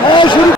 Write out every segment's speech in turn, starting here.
হ্যাঁ শুরু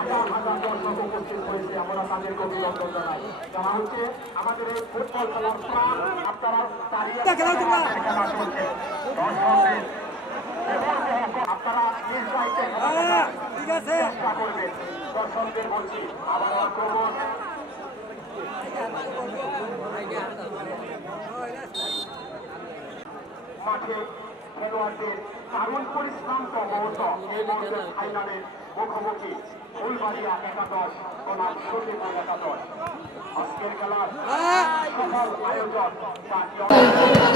হাজার হাজার দর্শক উপস্থিত হয়েছে। আমরা তাদেরকে অভিনন্দন জানাই। যারা হচ্ছে আমাদের এই ফুটবল খেলার প্রাণ আপনারা দাঁড়িয়ে খেলা চলছে আপনারা নিজ দায়িত্বে হ্যাঁ, ঠিক আছে। চেষ্টা করবেন। দর্শকদের বলছি আবার আক্রমণ। মাঠে খেলোয়াড়দের দারুণ পরিশ্রম মুহূর্ত এই মুহূর্তে ফাইনালে মুখোমুখি। ফুলবাড়িয়া একাদশ বনাম সতীপুর একাদশ।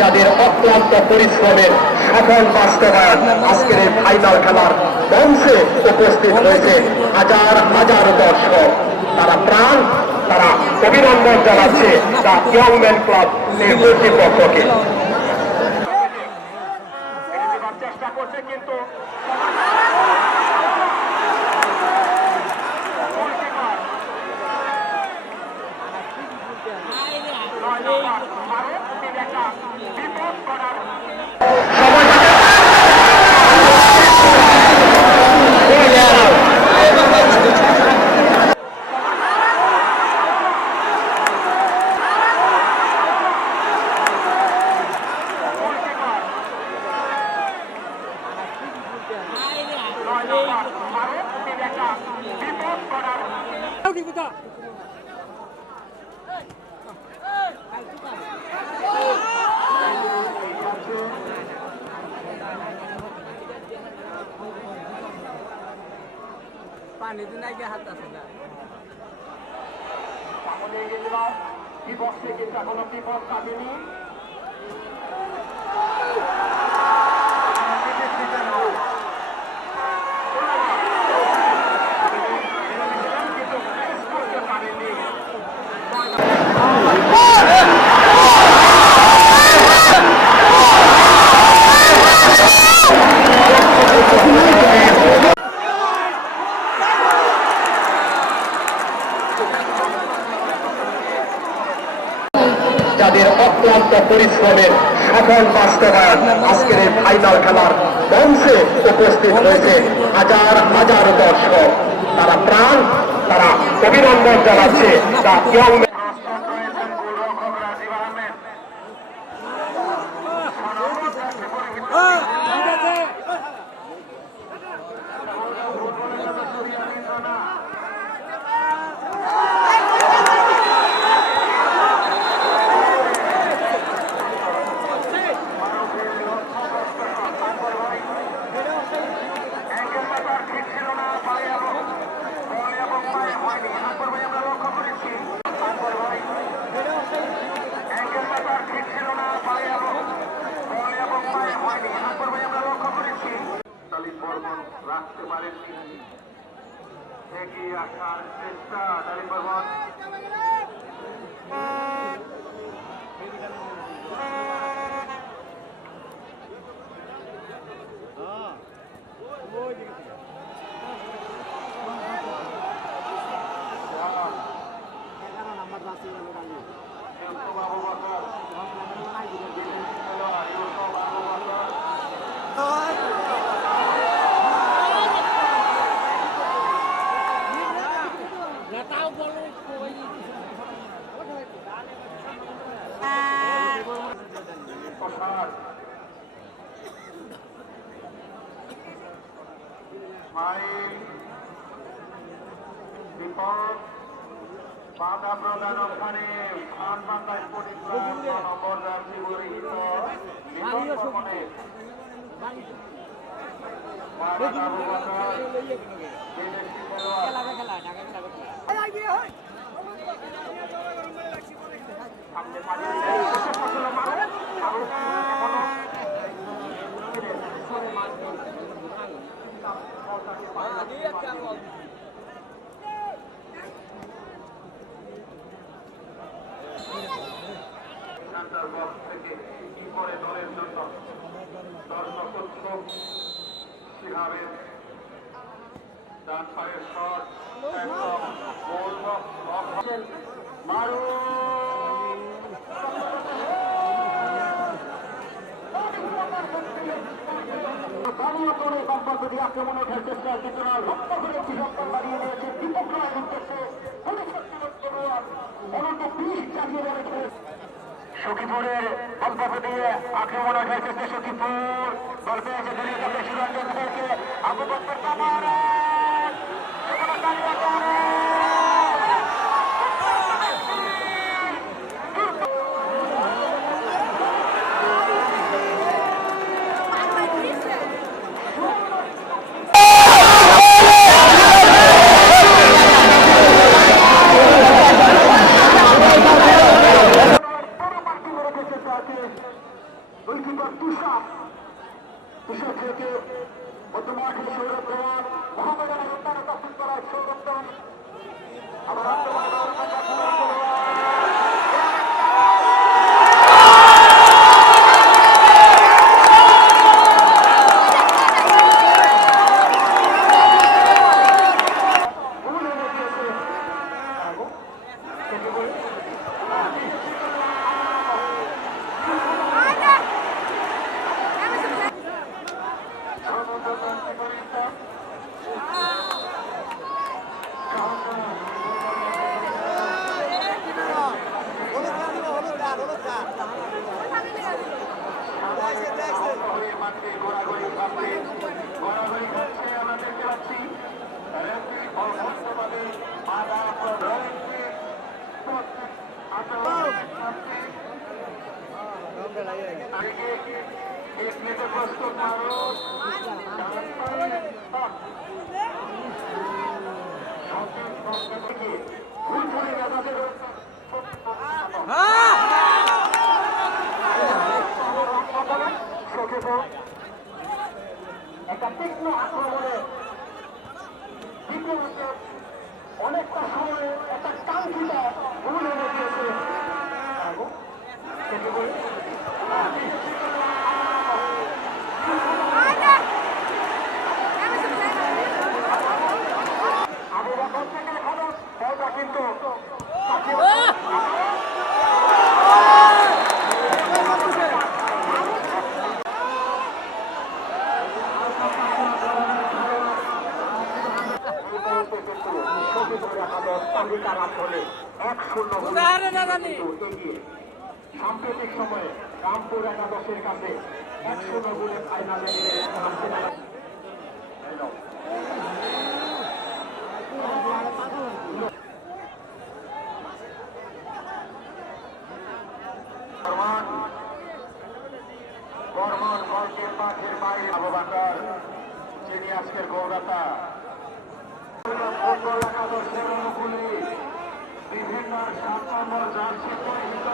যাদের অক্লান্ত পরিশ্রমের সফল বাস্তবায়ন আজকের এই ফাইনাল খেলার মঞ্চে উপস্থিত হয়েছে হাজার হাজার দর্শক। তারা প্রাণ, তারা অভিনন্দন জানাচ্ছে দ্য ইয়ং ম্যান ক্লাব কর্তৃপক্ষকে পানি দিন নাকি হাত আছে না। সামনে এগিয়ে দিলাম বিপক্ষে কিন্তু এখনও কাটেনি পরিশ্রমের সফল বাস্তবায়ন আজকের এই ফাইনাল খেলার মঞ্চে উপস্থিত হয়েছে হাজার হাজার দর্শক। তারা প্রাণ, তারা অভিনন্দন জানাচ্ছে তা ইয়ং এগিয়ে আসার চেষ্টা তালিম দীপক বাধা প্রদান ওখানে পরিত্রাণ নম্বর রাজ্যে পরিচিত দীপক ভবনে শিহাবের ডান পায়ের শট একদম গোল মারু কামিয়া করে সম্পর্কটি আক্রমণ ওঠার চেষ্টা কিন্তু লক্ষ্য করে একটি সপ্তাহ বাড়িয়ে দিয়েছে দীপক রায়ের চালিয়ে রয়েছে সখীপুরের অল্প দিয়ে আক্রমণ চেষ্টা সখীপুর। বল পেয়েছে দলীয় থেকে আবু বক্কর একটা তীক্ষ্ণ আক্রমণে দ্বিতীয় অনেকটা সময় একটা কাঙ্ক্ষিত ভুল এনে দিয়েছে থেকে বলি, আবু বকর থেকে এখনও বলটা কিন্তু তালিকার এক শূন্য উদাহরণ দাদানি কিন্তু এগিয়ে সাম্প্রতিক সময়ে রামপুর একাদশের কাছে এক শূন্য গোলে ফাইনালে নামতে পারে। Hello. বর্মন বর্মন বলকে মাঠের বাইরে আবু বাকর যিনি আজকের ফুটবল একাদশের বিভিন্ন সাত নম্বর জার্সি পরিহিত